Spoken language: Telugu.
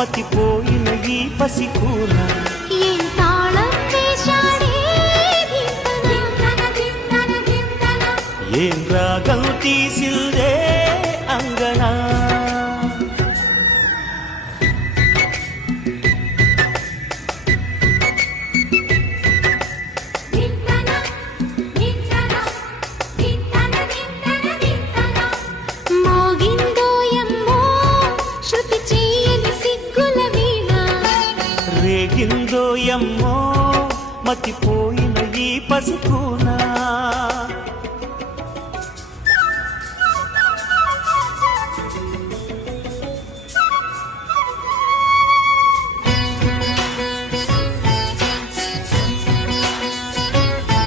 మతిపోయిన ఈ పసికూన ఏం తాళం వేశాడే ఏం రాగం తీసిందే అంగనా రేగిందో యమ్మో మతిపోయిన ఈ పసికూన